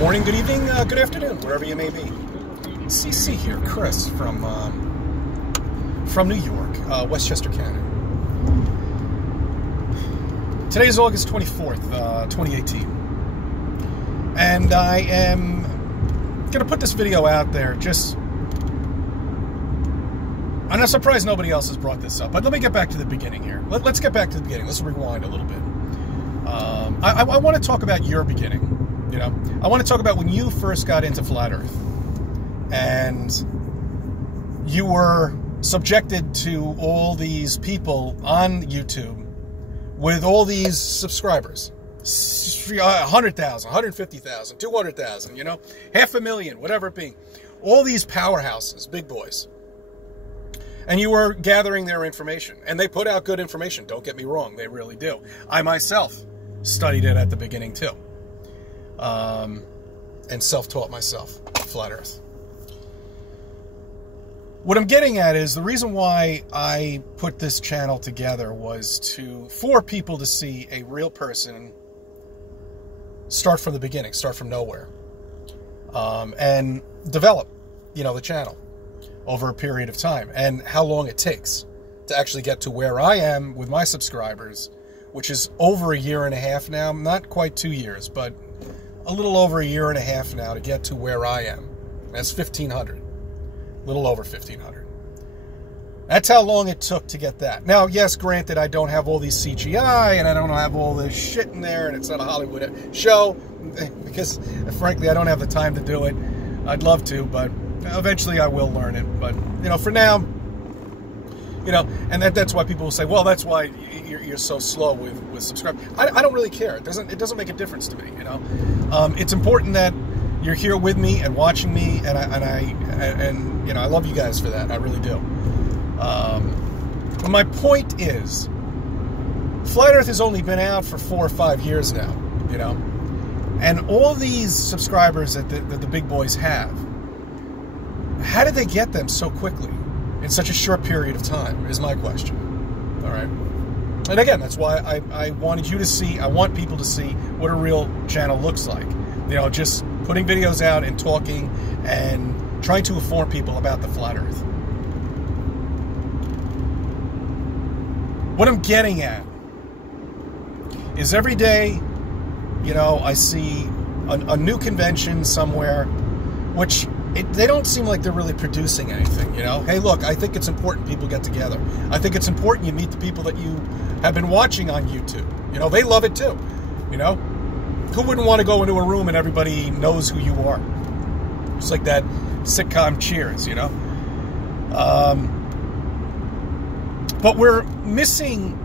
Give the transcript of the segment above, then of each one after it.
morning, good evening, good afternoon, wherever you may be. CC here, Chris from New York, Westchester, Canada. Today is August 24th, 2018. And I am going to put this video out there just... I'm not surprised nobody else has brought this up, but let me get back to the beginning here. Let's get back to the beginning. Let's rewind a little bit. I want to talk about your beginning. You know, I want to talk about when you first got into Flat Earth and you were subjected to all these people on YouTube with all these subscribers. 100,000, 150,000, 200,000, you know, 500,000, whatever it be. All these powerhouses, big boys. And you were gathering their information. And they put out good information, don't get me wrong, they really do. I myself studied it at the beginning too. And self-taught myself, Flat Earth. What I'm getting at is the reason why I put this channel together was for people to see a real person start from the beginning, start from nowhere, and develop, you know, the channel over a period of time, and how long it takes to actually get to where I am with my subscribers, which is over a year and a half now, not quite 2 years, but a little over a year and a half now to get to where I am. That's 1,500. A little over 1,500. That's how long it took to get that. Now, yes, granted, I don't have all these CGI, and I don't have all this shit in there, and it's not a Hollywood show, because, frankly, I don't have the time to do it. I'd love to, but eventually I will learn it. But, you know, for now, you know, and that's why people will say, well, that's why you're so slow with subscribing. I don't really care. It doesn't make a difference to me, you know. It's important that you're here with me and watching me, and you know, I love you guys for that. I really do. But my point is, Flat Earth has only been out for 4 or 5 years now, you know, and all these subscribers that the big boys have, how did they get them so quickly in such a short period of time is my question. All right. And again, that's why I wanted you to see, I want people to see what a real channel looks like. You know, just putting videos out and talking and trying to inform people about the Flat Earth. What I'm getting at is every day, you know, I see a new convention somewhere, which they don't seem like they're really producing anything, you know. Hey, look, I think it's important people get together. I think it's important you meet the people that you have been watching on YouTube. You know, they love it too, you know. Who wouldn't want to go into a room and everybody knows who you are? It's like that sitcom Cheers, you know. But we're missing.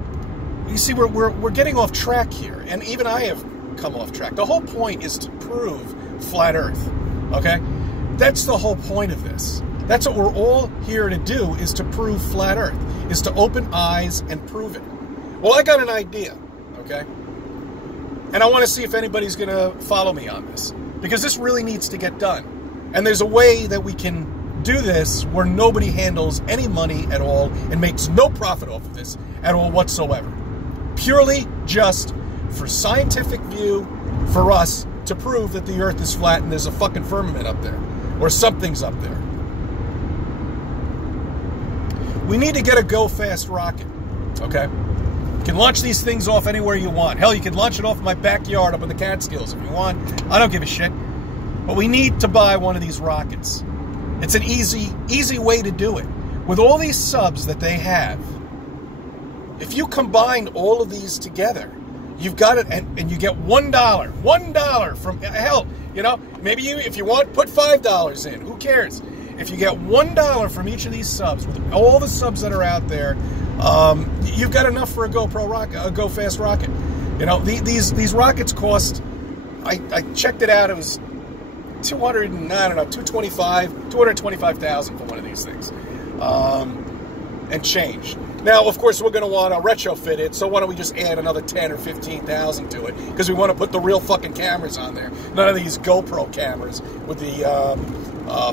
You see, we're getting off track here, and even I have come off track. The whole point is to prove Flat Earth. Okay, that's the whole point of this. That's what we're all here to do, is to prove Flat Earth, is to open eyes and prove it. Well, I got an idea. Okay. And I want to see if anybody's going to follow me on this, because this really needs to get done. And there's a way that we can do this where nobody handles any money at all and makes no profit off of this at all whatsoever. Purely just for scientific view, for us to prove that the Earth is flat and there's a fucking firmament up there, or something's up there. We need to get a go-fast rocket, okay? You can launch these things off anywhere you want. Hell, you can launch it off my backyard up in the Catskills if you want. I don't give a shit. But we need to buy one of these rockets. It's an easy way to do it. With all these subs that they have, if you combine all of these together, you've got it, and you get $1. $1 from, hell, you know, maybe if you want, put $5 in. Who cares? If you get $1 from each of these subs, with all the subs that are out there, you've got enough for a GoPro rocket, a Go Fast rocket. You know, these rockets cost. I checked it out. It was $225,000 for one of these things, and change. Now, of course, we're going to want to retrofit it. So why don't we just add another 10 or 15,000 to it? Because we want to put the real fucking cameras on there. None of these GoPro cameras with the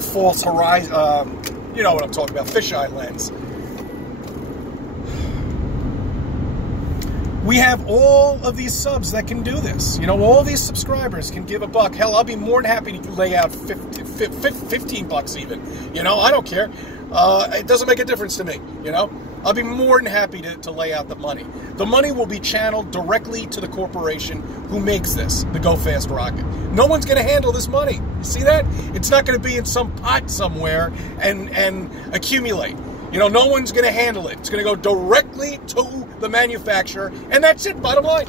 false horizon. You know what I'm talking about? Fisheye lens. We have all of these subs that can do this. You know, all these subscribers can give $1. Hell, I'll be more than happy to lay out $15 even. You know, I don't care. It doesn't make a difference to me, you know. I'll be more than happy to lay out the money. The money will be channeled directly to the corporation who makes this, the Go Fast rocket. No one's going to handle this money. You see that? It's not going to be in some pot somewhere and accumulate. You know, no one's going to handle it. It's going to go directly to the manufacturer, and that's it, bottom line.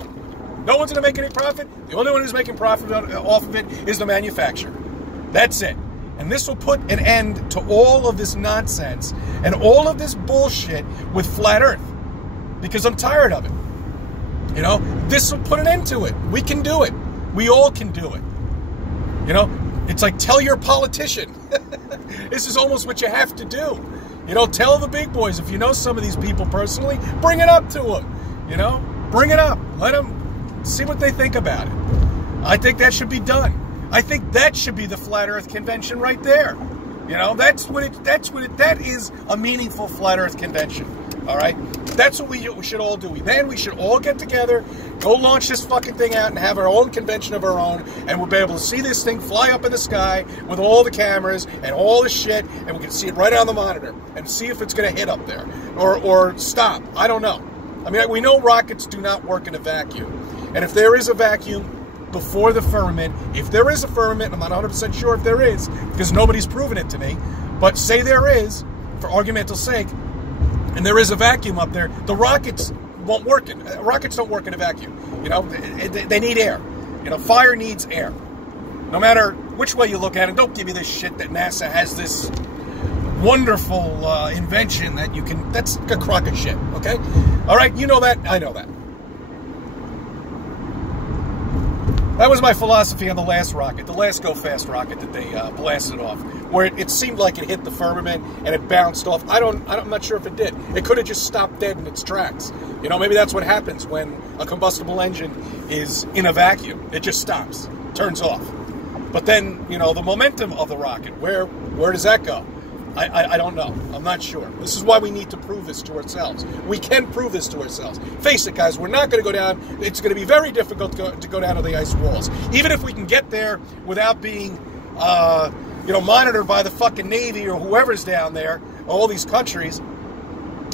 No one's going to make any profit. The only one who's making profit off of it is the manufacturer. That's it. And this will put an end to all of this nonsense and all of this bullshit with Flat Earth. Because I'm tired of it. You know, this will put an end to it. We can do it. We all can do it. You know, it's like, tell your politician. This is almost what you have to do. You know, tell the big boys. If you know some of these people personally, bring it up to them. You know, bring it up. Let them see what they think about it. I think that should be done. I think that should be the Flat Earth Convention right there. You know, that is a meaningful Flat Earth Convention. All right? That's what we should all do. Then we should all get together, go launch this fucking thing out and have our own convention of our own, and we'll be able to see this thing fly up in the sky with all the cameras and all the shit, and we can see it right on the monitor and see if it's going to hit up there or stop. I don't know. I mean, we know rockets do not work in a vacuum. And if there is a vacuum before the firmament, if there is a firmament, I'm not 100% sure if there is, because nobody's proven it to me, but say there is, for argumental sake, and there is a vacuum up there, the rockets won't work. Rockets don't work in a vacuum. You know, they need air. You know, fire needs air. No matter which way you look at it, don't give me this shit that NASA has this wonderful invention that you can, that's a crock of shit, okay? All right, you know that, I know that. That was my philosophy on the last rocket, the last Go Fast rocket that they blasted off, where it seemed like it hit the firmament and it bounced off. I'm not sure if it did. It could have just stopped dead in its tracks. You know, maybe that's what happens when a combustible engine is in a vacuum. It just stops, turns off. But then, you know, the momentum of the rocket, where does that go? I don't know. I'm not sure. This is why we need to prove this to ourselves. We can prove this to ourselves. Face it, guys, we're not going to go down. It's going to be very difficult to go down to the ice walls. Even if we can get there without being, you know, monitored by the fucking Navy or whoever's down there, all these countries,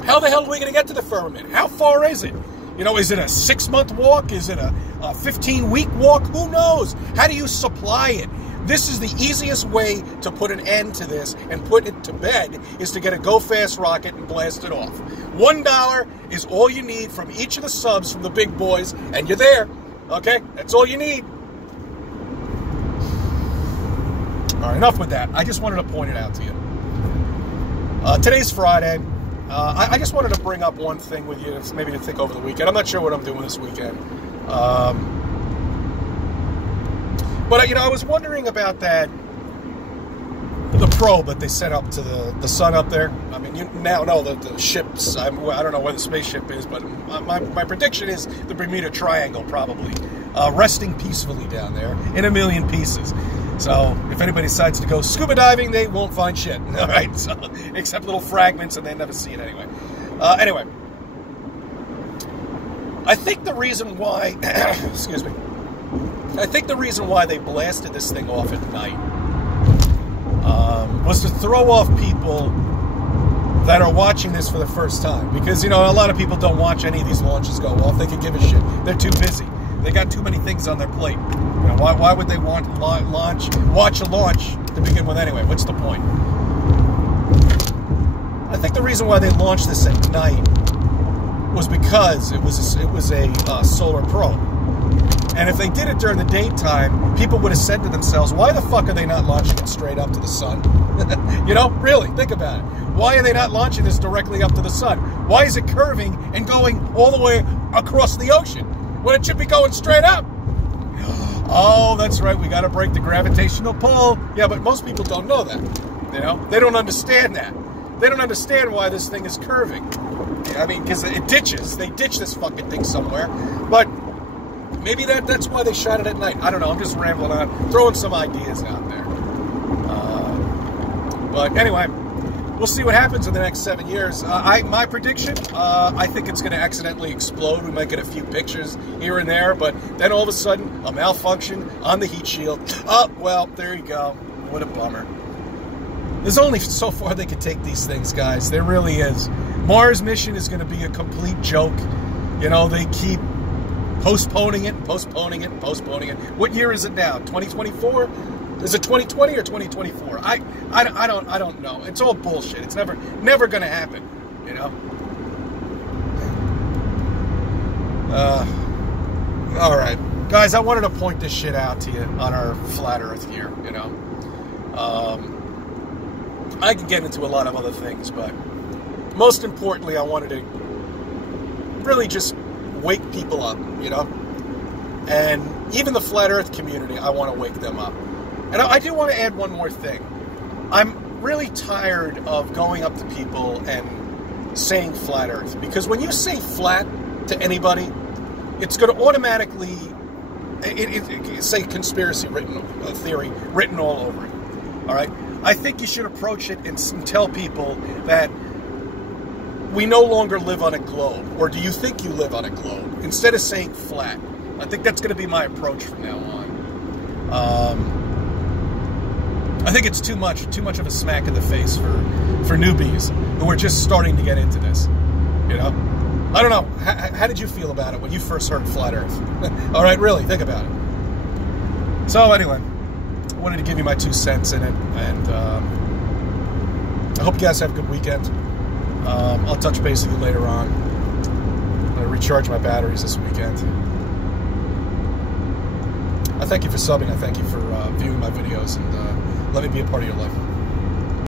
how the hell are we going to get to the firmament? How far is it? You know, is it a 6-month walk? Is it a 15-week walk? Who knows? How do you supply it? This is the easiest way to put an end to this and put it to bed, is to get a Go Fast rocket and blast it off. $1 is all you need from each of the subs from the big boys, and you're there. Okay? That's all you need. All right, enough with that. I just wanted to point it out to you. Today's Friday. I just wanted to bring up one thing with you, maybe to think over the weekend. I'm not sure what I'm doing this weekend. But, you know, I was wondering about the probe that they sent up to the sun up there. I mean, you now know that the ships, I don't know where the spaceship is, but my prediction is the Bermuda Triangle, probably, resting peacefully down there in a million pieces. So if anybody decides to go scuba diving, they won't find shit. All right, so, except little fragments, and they never see it anyway. Anyway, I think the reason why, excuse me, I think the reason why they blasted this thing off at night was to throw off people that are watching this for the first time. Because, you know, a lot of people don't watch any of these launches go off. They could give a shit. They're too busy. They got too many things on their plate. You know, why would they watch a launch to begin with anyway? What's the point? I think the reason why they launched this at night was because it was a solar probe. And if they did it during the daytime, people would have said to themselves, why the fuck are they not launching it straight up to the sun? You know, really, think about it. Why are they not launching this directly up to the sun? Why is it curving and going all the way across the ocean when it should be going straight up? Oh, that's right, we got to break the gravitational pull. Yeah, but most people don't know that. You know, they don't understand that. They don't understand why this thing is curving. I mean, because it ditches. They ditch this fucking thing somewhere. But maybe that's why they shot it at night. I don't know. I'm just rambling on, throwing some ideas out there. But anyway, we'll see what happens in the next 7 years. My prediction, I think it's going to accidentally explode. We might get a few pictures here and there, but then all of a sudden, a malfunction on the heat shield. Oh, well, there you go. What a bummer. There's only so far they can take these things, guys. There really is. Mars mission is going to be a complete joke. You know, they keep postponing it, postponing it, postponing it. What year is it now? 2024? Is it 2020 or 2024? I don't know. It's all bullshit. It's never going to happen, you know? All right. Guys, I wanted to point this shit out to you on our flat earth here, you know? I could get into a lot of other things, but most importantly, I wanted to really just wake people up, you know? And even the flat earth community, I want to wake them up. And I do want to add one more thing. I'm really tired of going up to people and saying flat earth, because when you say flat to anybody, it's going to automatically say conspiracy theory written all over it. All right? I think you should approach it and tell people that we no longer live on a globe. Or do you think you live on a globe? Instead of saying flat. I think that's going to be my approach from now on. I think it's too much of a smack in the face for newbies who are just starting to get into this. You know? I don't know. How did you feel about it when you first heard flat earth? All right, really, think about it. So anyway, I wanted to give you my 2 cents in it, and I hope you guys have a good weekend. I'll touch base with you later on. I'm going to recharge my batteries this weekend. I thank you for subbing. I thank you for viewing my videos, and let me be a part of your life.